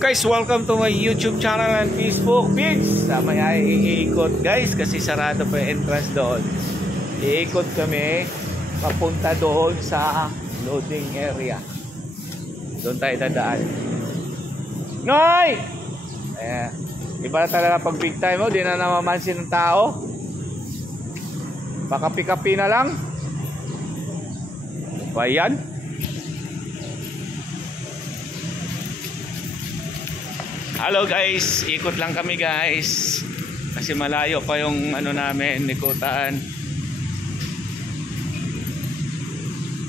Guys, welcome to my YouTube channel and Facebook page. May iikot guys kasi sarado pa yung entrance doon. Iikot kami papunta doon sa loading area. Doon tayo dadaan. Ngoy! Iba na talaga pag big time mo, di na namamansin ng tao. Baka pick-up na lang. Ba yan? Hello guys, ikot lang kami guys. Kasi malayo pa yung ano namin, ikutan.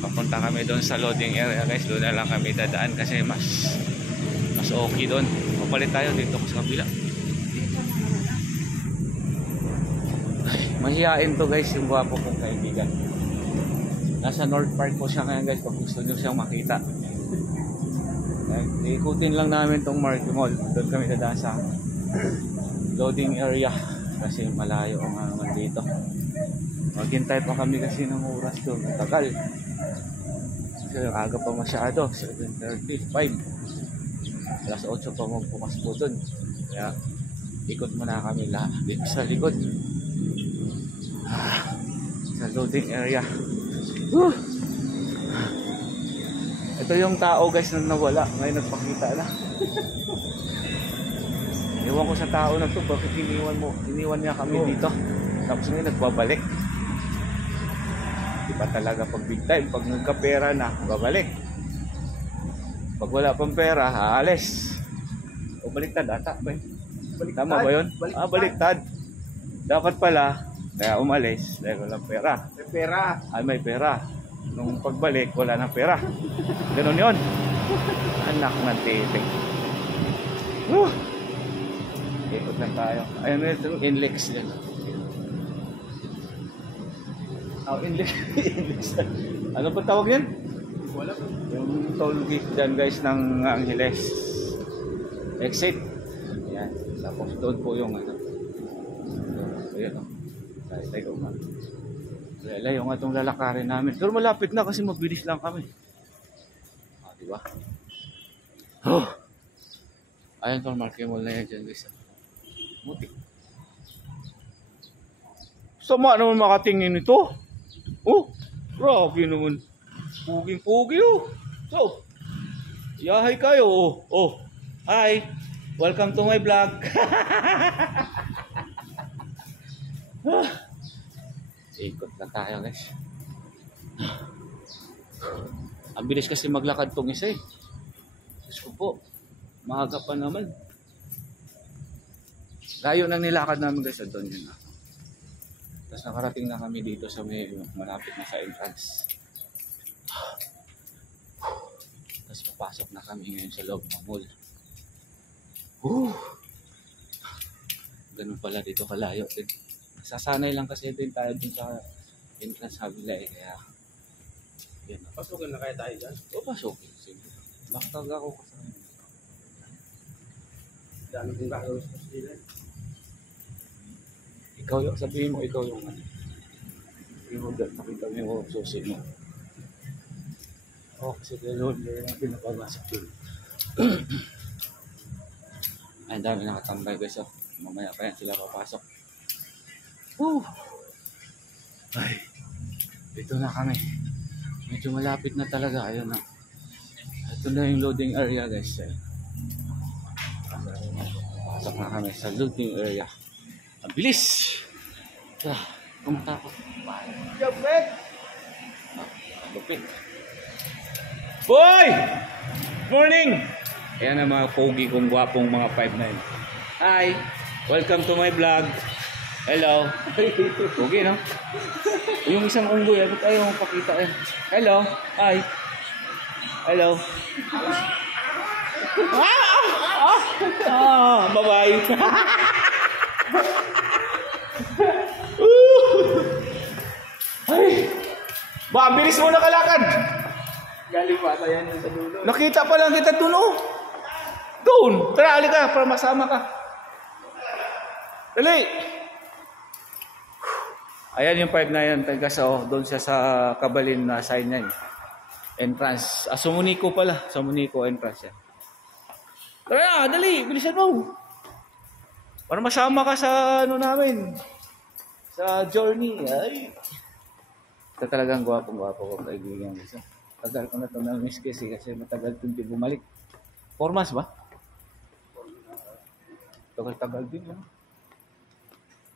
Papunta kami doon sa loading area guys. Doon na lang kami dadaan kasi mas okay doon. Papalit tayo dito sa kabila. Ay, mahihain to guys yung gwapo kong kaibigan. Nasa North Park po siya ngayon guys pag gusto nyo siyang makita. Ikutin lang namin tong Market Mall. Doon kami dadaan sa loading area kasi malayo ang naman dito. Maghintay pa kami kasi ng oras doon. Matagal kasi aga pa masyado, 7:35. Alas 8 pa magpukas po doon. Kaya ikot muna kami dito sa likod sa loading area. Ito yung tao guys na nawala. Ngayon nagpakita na. Iwan ko sa tao na to. Bakit iniwan niya kami dito? Tapos ngayon nagbabalik. Diba talaga pag big time? Pag nagkapera na, babalik. Pag wala pang pera, aalis. O baliktad ata ba? Tama ba yun? Baliktad. Dapat pala, kaya umalis dahil walang pera. May pera. May pera. Nung pagbalik, wala ng pera. Ganun yun. Anak ng titing. Ikot lang tayo. Ayun ito, Inlex yan. Inlex. Ano pa tawag yan? Wala po. Yung toll gate dyan guys ng Angeles. Exit. Ayan. Tapos doon po yung ano. Ayan o. Tayo nga. Layo nga itong lalakarin namin. Pero malapit na kasi mabilis lang kami. Diba? Ayan itong Market Mall na yan dyan guys. Mutik. Sama naman makatingin ito. Grabe naman. Puging-pugi So, yahay kayo. Hi. Welcome to my vlog. Ikot na tayo guys. Ang bilis kasi maglakad tong isa eh. Diyos ko po. Maaga pa naman. Layo nang nilakad namin guys. Doon yun na. Tapos nakarating na kami dito sa may malapit na sa entrance. Tapos papasok na kami ngayon sa loob ng mall. Ganun pala dito kalayo din. Sasanay lang kasi din tayo dun sa entrance habila eh. Kaya yan. Pasukin na kaya tayo dyan? Pasukin. Sige. Bakit ako kasama. Dami kong gagawin sa sila. Ikaw yung sabihin mo, ikaw yung ano. Yung nakita mo yung susi mo. Kasi gano'n yung pinapabasok yun. Ay, dami nakatambay guys. Mamaya pa yan sila papasok. Ay, dito na kami. Medyo malapit na talaga. Ayun na. Ito na yung loading area guys. Pasok na kami sa loading area. Ang bilis! Kumatakot. Jopet! Lupit. Boy! Morning! Ayan ang mga pogi kong gwapong mga 5'9". Hi! Welcome to my vlog. Hello. Pogi, no? Yung isang unggoy, abot ayaw magpakita eh. Hello. Hi. Hello. Bye-bye. Ay. Ba, ang bilis mo nakalakad. Galing pa tayo yan sa dulo. Nakita pa lang kita dun, oh. Doon. Tara, halika para masama ka. Dali. Ayan yung 5 na yan. Doon siya sa Kabalin na sign niya. Entrance. Sumuniko pala. Sumuniko entrance yan. Tara na, dali, bilisan mo. Para masama ka sa ano namin. Sa journey. Ay. Ito talagang gwapo-gwapo ko kaibigan. Tagal ko na ito na-miss kasi matagal ito hindi bumalik. 4 months ba? Tagal-tagal din. No?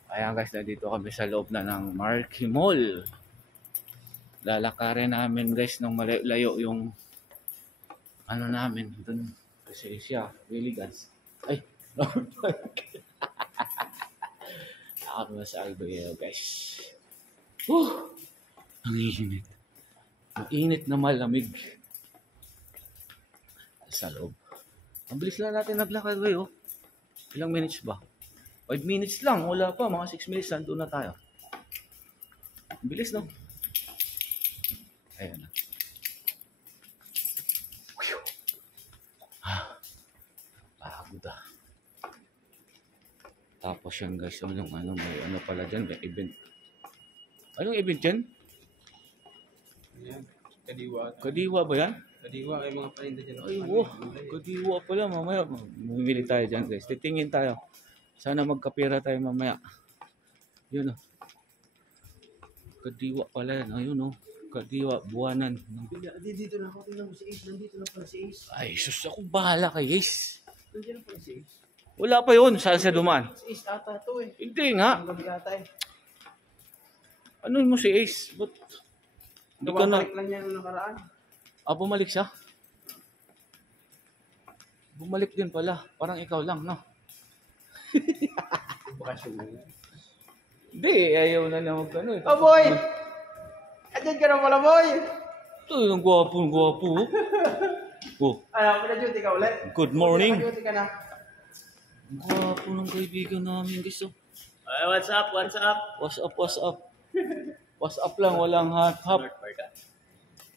Ayan guys, dito kami sa loob na ng Marquee Mall. Lalakarin namin guys nung malayo yung ano namin dun. Kasi siya, really guys. Ay, Lord Park. Ako na sa Albero guys. Ang init. Ang init na malamig. Sa loob. Ang bilis lang natin naglakad oh. Ilang minutes ba? 5 minutes lang. Wala pa. Mga 6 minutes. Nandun na tayo. Ang bilis no? Ayan na. Pagod ah. Tapos yan guys. May ano pala dyan. May event. Anong event dyan? Ayan. Kadiwa. Kadiwa ba yan? Kadiwa ay mga paninda dyan. Ay, wow. Kadiwa pala. Mamaya, bumili tayo dyan guys. Titingin tayo. Sana magkapira tayo mamaya. Yun o. Kadiwa pala yan. Ayun o. Kadiwa, buwanan. Dito na ako. Tingnan mo si Ace. Nandito na pala si Ace. Ay, sus. Ako bahala kay Ace. Nandiyan na pala si Ace. Wala pa yun. Saan siya duman? Si Ace ata to eh. Hindi nga. Ang gabi ata eh. Ano mo si Ace? Ba't? Hindi ka na. Bumalik lang niya nung nakaraan. Bumalik siya? Bumalik din pala. Parang ikaw lang, no? Bakasyon na yan. Hindi, ayaw na lang magkano. Oh boy! Andyan ka na pala boy! Ito yung gwapo. Oh, Ano, pina-duty ka ulit? good morning. Pina-duty ka na. Ang gwapo ng kaibigan namin, guys. Oh. Ay, what's up? What's up? What's up, what's up? What's up lang, walang hap-hap.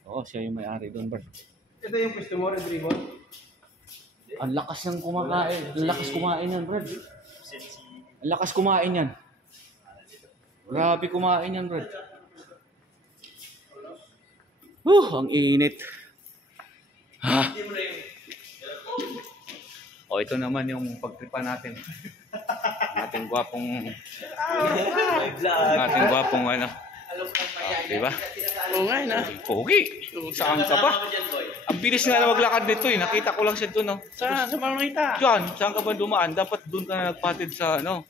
Oo, siya yung may-ari doon, bro. Ito yung pwesto mo, Red Ribbon. Ang lakas ng kumakain. Ang lakas kumain yan, bro. Ang lakas kumain yan. Grabe kumain yan, bro. Ang init. Ha? O, ito naman yung pagtripa natin. Ating gwapong ano. Diba? Oo nga na. Pogi. Saan ka pa? Ang bilis nga na maglakad nito eh. Nakita ko lang siya doon. No? Sa Marmarita. Diyan, saan ka ba dumaan? Dapat doon ka na nagpatid sa ano.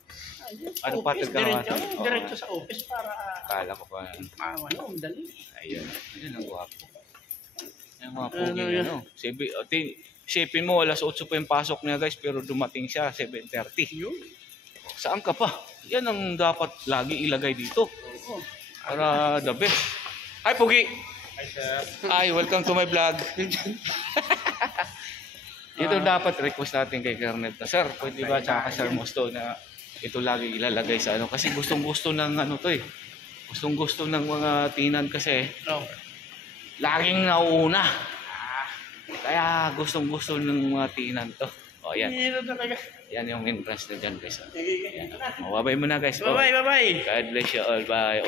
Ano patid ka naman? Diretso sa office para Kala ko pa. dali. Ayun. Ayun ang gwapo. Yung mga pogi ano. Isipin mo, alas 8 pa yung pasok niya guys. Pero dumating siya 7:30. Saan ka pa? Yan ang dapat lagi ilagay dito. Para the best. Hi, Pugi! Hi, sir. Hi, welcome to my vlog. Ito dapat request natin kay Kernel na, sir, pwede ba tsaka Sir Mosto na ito lagi ilalagay sa ano? Kasi gustong-gusto ng ano to eh. Gustong-gusto ng mga tinan kasi laging nauuna. Kaya gustong-gusto ng mga tinan to. O, yan. Yan yung entrance na dyan, guys. Yan. Mababay mo na, guys. Bye-bye. God bless you all. Bye.